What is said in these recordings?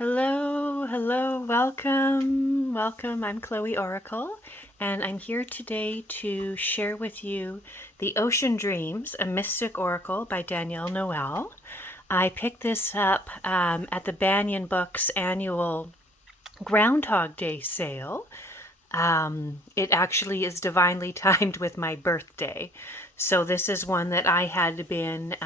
Hello, hello, welcome, welcome. I'm Chloe Oracle, and I'm here today to share with you The Ocean Dreams, a Mystic Oracle by Danielle Noel. I picked this up at the Banyan Books annual Groundhog Day sale. It actually is divinely timed with my birthday. So this is one that I had been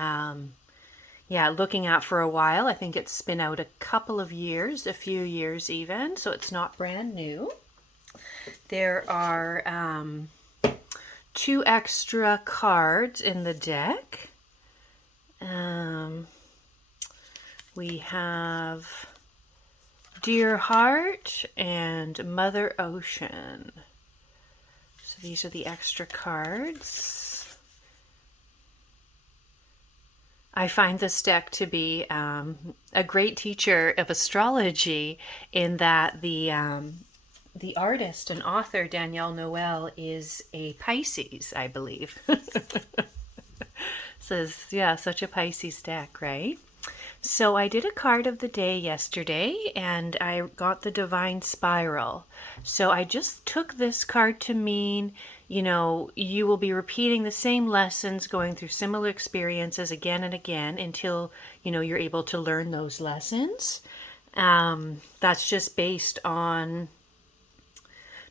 looking at for a while. I think it's been out a couple of years, a few years even, so it's not brand new. There are two extra cards in the deck. We have Dear Heart and Mother Ocean. So these are the extra cards. I find this deck to be a great teacher of astrology in that the artist and author Danielle Noel is a Pisces, I believe. So yeah, such a Pisces deck, right? So I did a card of the day yesterday and I got the Divine Spiral. So I just took this card to mean, you will be repeating the same lessons, going through similar experiences again and again until, you're able to learn those lessons. That's just based on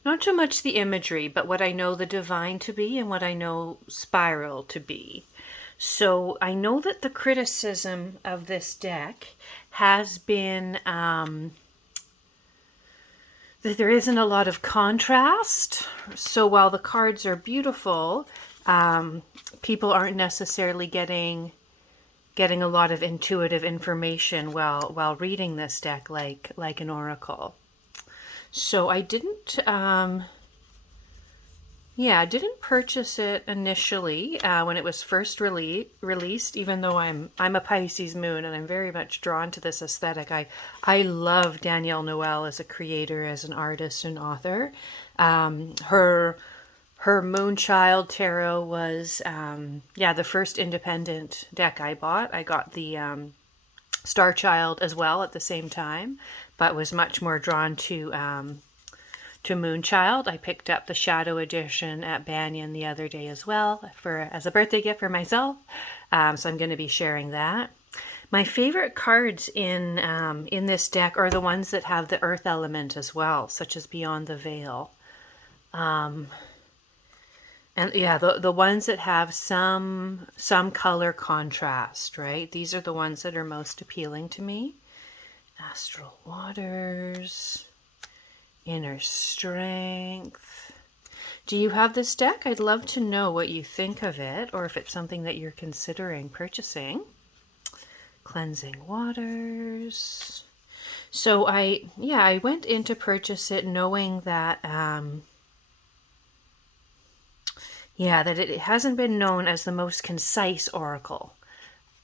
not so much the imagery, but what I know the divine to be and what I know spiral to be. So I know that the criticism of this deck has been that there isn't a lot of contrast. So while the cards are beautiful, people aren't necessarily getting a lot of intuitive information while reading this deck like an oracle. So I didn't I didn't purchase it initially when it was first released, even though I'm a Pisces moon and I'm very much drawn to this aesthetic. I love Danielle Noel as a creator, as an artist and author. Her Moonchild Tarot was the first independent deck I bought. I got the Star Child as well at the same time, but was much more drawn to Moonchild. I picked up the Shadow Edition at Banyan the other day as well as a birthday gift for myself. So I'm going to be sharing that. My favorite cards in this deck are the ones that have the earth element as well, such as Beyond the Veil. The ones that have some color contrast, right? These are the ones that are most appealing to me. Astral Waters. Inner Strength. Do you have this deck? I'd love to know what you think of it, or if it's something that you're considering purchasing. Cleansing Waters. So I went in to purchase it knowing that that it hasn't been known as the most concise oracle.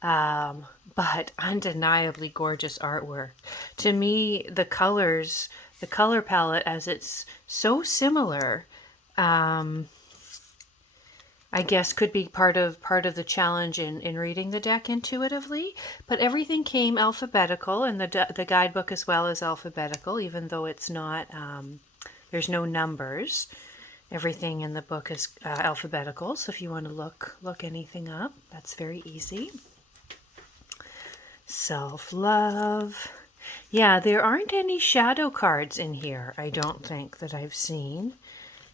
But undeniably gorgeous artwork. To me, the color palette, as it's so similar, I guess could be part of the challenge in reading the deck intuitively. But everything came alphabetical, and the guidebook as well is alphabetical, even though it's not. There's no numbers. Everything in the book is alphabetical. So if you want to look anything up, that's very easy. Self-love. Yeah, there aren't any shadow cards in here, I don't think, that I've seen.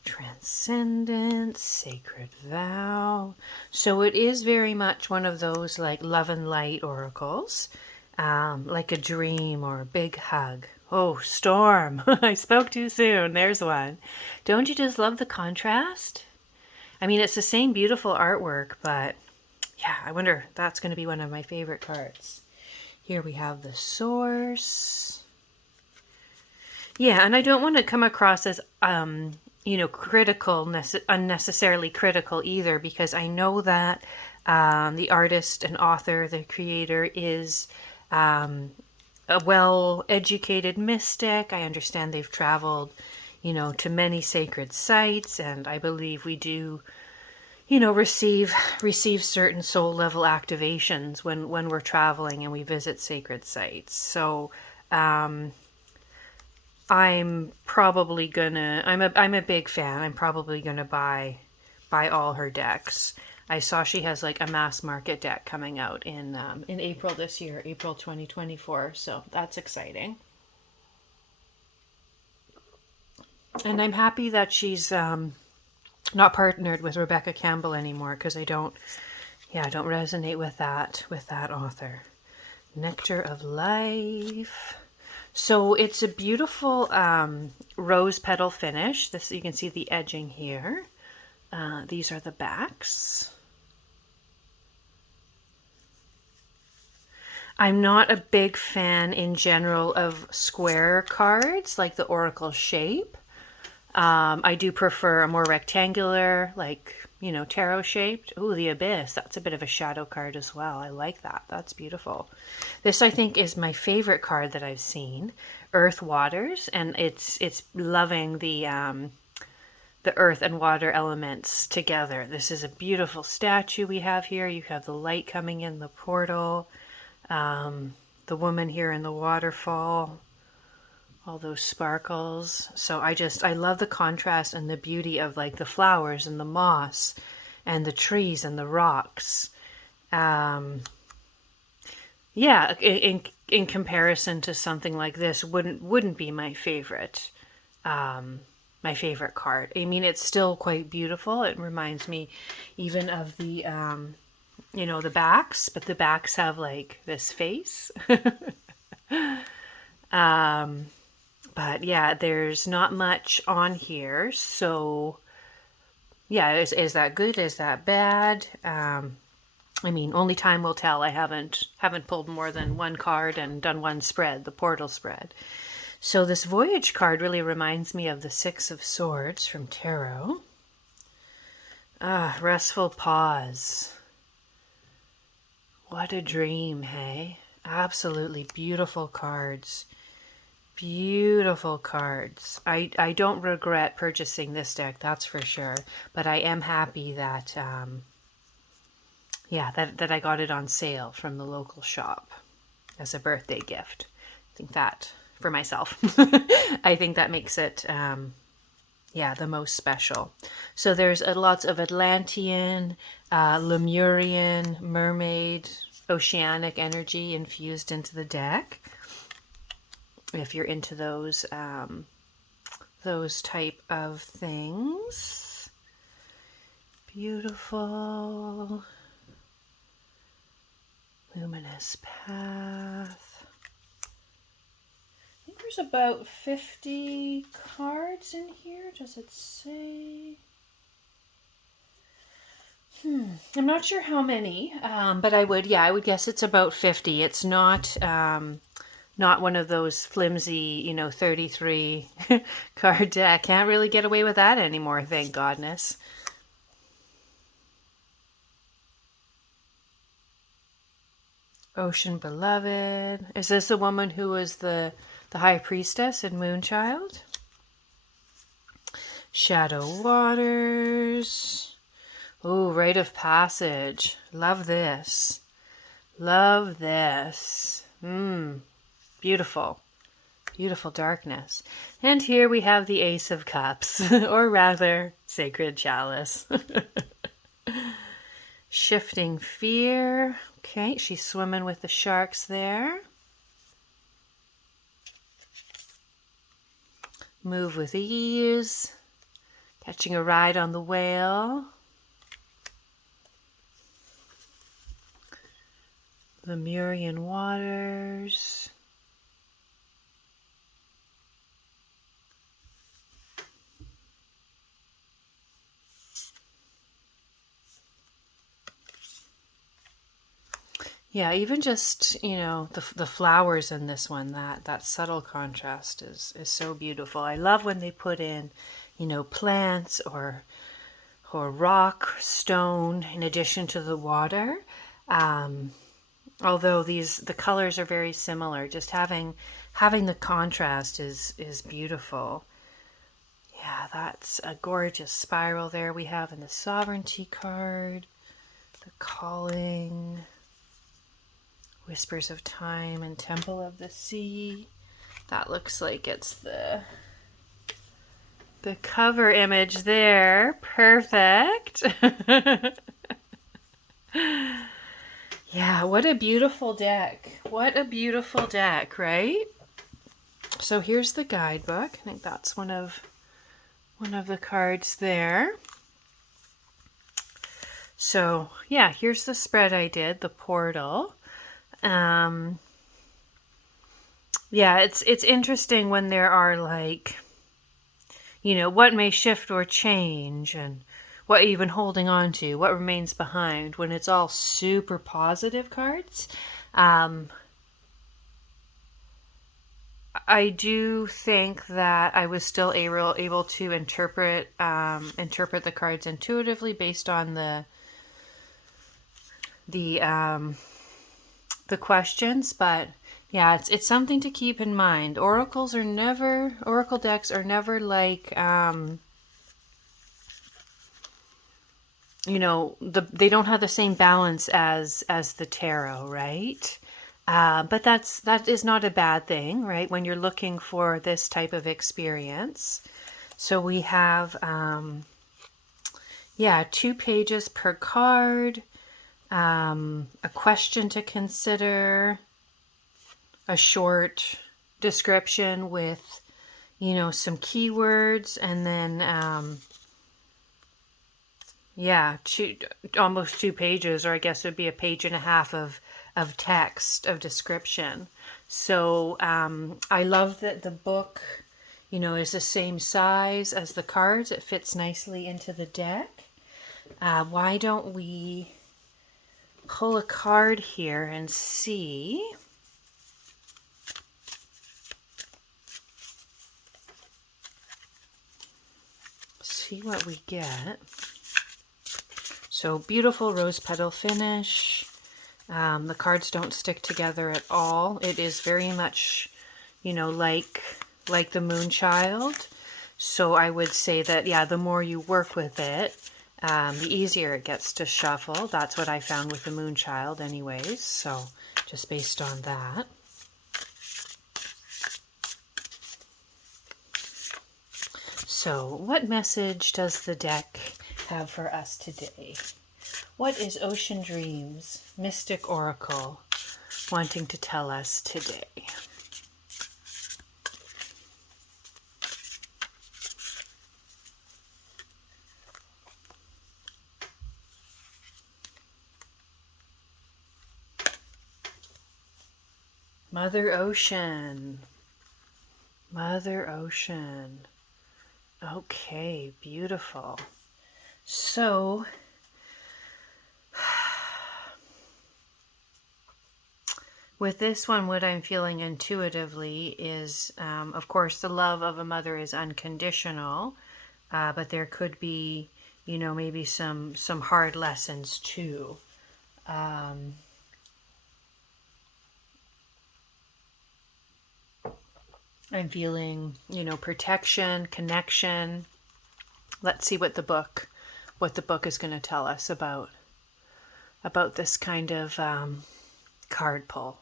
Transcendence, Sacred Vow. So it is very much one of those like love and light oracles, like a dream or a big hug. Oh, Storm. I spoke too soon. There's one. Don't you just love the contrast? I mean, it's the same beautiful artwork, but yeah, I wonder if that's going to be one of my favorite cards. Here we have the Source. Yeah, and I don't want to come across as, critical, unnecessarily critical either, because I know that the artist and author, the creator, is a well-educated mystic. I understand they've traveled, to many sacred sites, and I believe we do receive certain soul level activations when we're traveling and we visit sacred sites. So I'm probably gonna. I'm a big fan. I'm probably gonna buy all her decks. I saw she has like a mass market deck coming out in April this year, April 2024. So that's exciting. And I'm happy that she's not partnered with Rebecca Campbell anymore because I don't resonate with that author. Nectar of Life. So it's a beautiful rose petal finish. This, you can see the edging here. These are the backs. I'm not a big fan in general of square cards, like the oracle shape. I do prefer a more rectangular, like, tarot shaped. Ooh, the Abyss. That's a bit of a shadow card as well. I like that. That's beautiful. This, I think, is my favorite card that I've seen. Earth Waters, and it's loving the earth and water elements together. This is a beautiful statue we have here. You have the light coming in the portal, the woman here in the waterfall, all those sparkles. So I love the contrast and the beauty of like the flowers and the moss and the trees and the rocks. Yeah, in comparison to something like this, wouldn't be my favorite. My favorite card. I mean, it's still quite beautiful. It reminds me even of the backs, but the backs have like this face. But yeah, there's not much on here. So yeah, is that good? Is that bad? I mean, only time will tell. I haven't pulled more than one card and done one spread, the portal spread. So this Voyage card really reminds me of the Six of Swords from Tarot. Restful Pause. What a dream, hey? Absolutely beautiful cards. Beautiful cards. I don't regret purchasing this deck, that's for sure. But I am happy that, that I got it on sale from the local shop as a birthday gift. I think that, for myself, I think that makes it, the most special. So there's lots of Atlantean, Lemurian, mermaid, oceanic energy infused into the deck. If you're into those type of things. Beautiful. Luminous Path. I think there's about 50 cards in here. Does it say? I'm not sure how many, but I would guess it's about 50. It's not one of those flimsy, 33 card deck. Can't really get away with that anymore, thank goodness. Ocean Beloved. Is this the woman who was the High Priestess in Moonchild? Shadow Waters. Ooh, Rite of Passage. Love this. Love this. Beautiful. Beautiful darkness. And here we have the Ace of Cups, or rather, Sacred Chalice. Shifting Fear. Okay, she's swimming with the sharks there. Move with Ease. Catching a ride on the whale. Lemurian Waters. Yeah, even just, the flowers in this one, that subtle contrast is so beautiful. I love when they put in, plants or rock, stone, in addition to the water. Although the colors are very similar, just having the contrast is beautiful. Yeah, that's a gorgeous spiral there we have in the Sovereignty card. The Calling. Whispers of Time and Temple of the Sea. That looks like it's the cover image there. Perfect. Yeah, what a beautiful deck. What a beautiful deck, right? So here's the guidebook. I think that's one of the cards there. So yeah, here's the spread I did, the portal. Yeah, it's interesting when there are like, what may shift or change and what you've been holding on to, what remains behind, when it's all super positive cards. I do think that I was still able to interpret the cards intuitively based on the questions, but yeah, it's something to keep in mind. Oracle decks are never like they don't have the same balance as the tarot, right? But that is not a bad thing, right? When you're looking for this type of experience. So we have 2 pages per card, a question to consider, a short description with some keywords, and then almost 2 pages, or I guess it would be a page and a half of text, of description. So I love that the book is the same size as the cards. It fits nicely into the deck. Why don't we pull a card here and see what we get. So beautiful rose petal finish. The cards don't stick together at all. It is very much, like the Moonchild. So I would say that, the more you work with it, the easier it gets to shuffle. That's what I found with the Moonchild anyways. So just based on that. So what message does the deck have for us today? What is Ocean Dreams, Mystic Oracle, wanting to tell us today? Mother Ocean. Mother Ocean. Okay, beautiful. So, with this one, what I'm feeling intuitively is, of course, the love of a mother is unconditional, but there could be, maybe some hard lessons too. I'm feeling, protection, connection. Let's see what the book is going to tell us about this kind of card pull.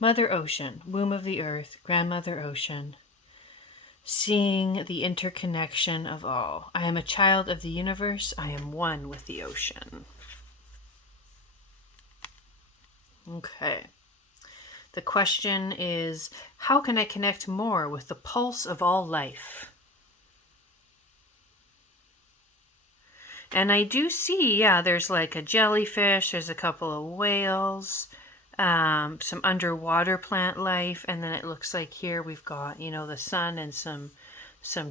Mother Ocean, womb of the earth, grandmother Ocean, seeing the interconnection of all. I am a child of the universe. I am one with the ocean. Okay. The question is, how can I connect more with the pulse of all life? And I do see, there's like a jellyfish, there's a couple of whales, some underwater plant life, and then it looks like here we've got, the sun and some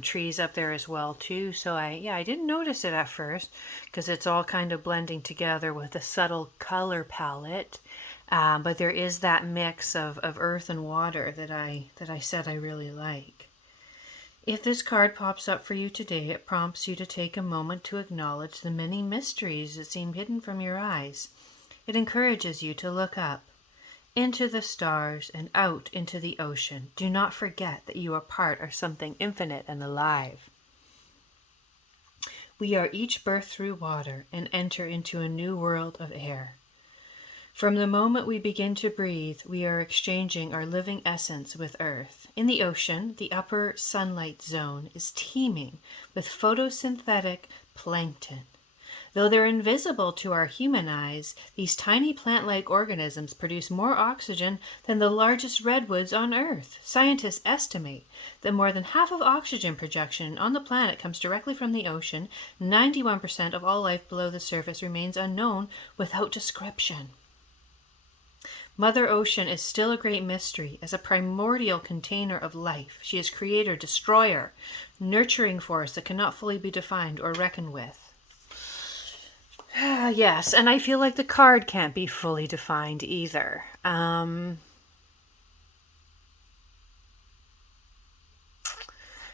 trees up there as well too. So I didn't notice it at first because it's all kind of blending together with a subtle color palette. But there is that mix of earth and water that I said I really like. If this card pops up for you today, it prompts you to take a moment to acknowledge the many mysteries that seem hidden from your eyes. It encourages you to look up, into the stars, and out into the ocean. Do not forget that you are part of something infinite and alive. We are each birthed through water and enter into a new world of air. From the moment we begin to breathe, we are exchanging our living essence with Earth. In the ocean, the upper sunlight zone is teeming with photosynthetic plankton. Though they're invisible to our human eyes, these tiny plant-like organisms produce more oxygen than the largest redwoods on Earth. Scientists estimate that more than half of oxygen production on the planet comes directly from the ocean. 91% of all life below the surface remains unknown without description. Mother Ocean is still a great mystery. As a primordial container of life, she is creator, destroyer, nurturing force that cannot fully be defined or reckoned with. Yes, and I feel like the card can't be fully defined either.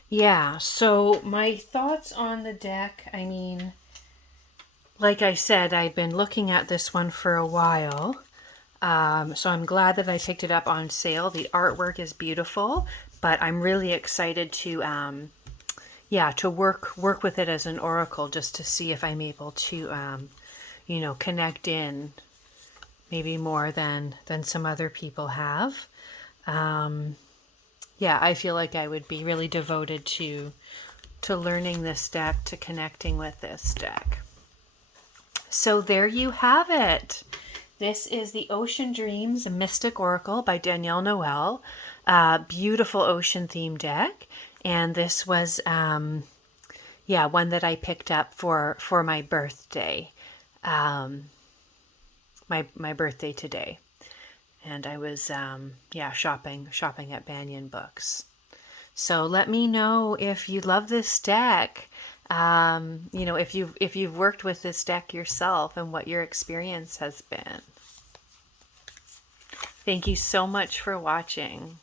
Yeah, so my thoughts on the deck, I mean, like I said, I'd been looking at this one for a while. So I'm glad that I picked it up on sale. The artwork is beautiful, but I'm really excited to to work with it as an oracle, just to see if I'm able to connect in maybe more than some other people have. I feel like I would be really devoted to learning this deck, to connecting with this deck. So there you have it. This is the Ocean Dreams Mystic Oracle by Danielle Noel. Beautiful ocean theme deck. And this was, one that I picked up for my birthday. My birthday today. And I was, shopping at Banyan Books. So let me know if you love this deck. If you've worked with this deck yourself and what your experience has been. Thank you so much for watching.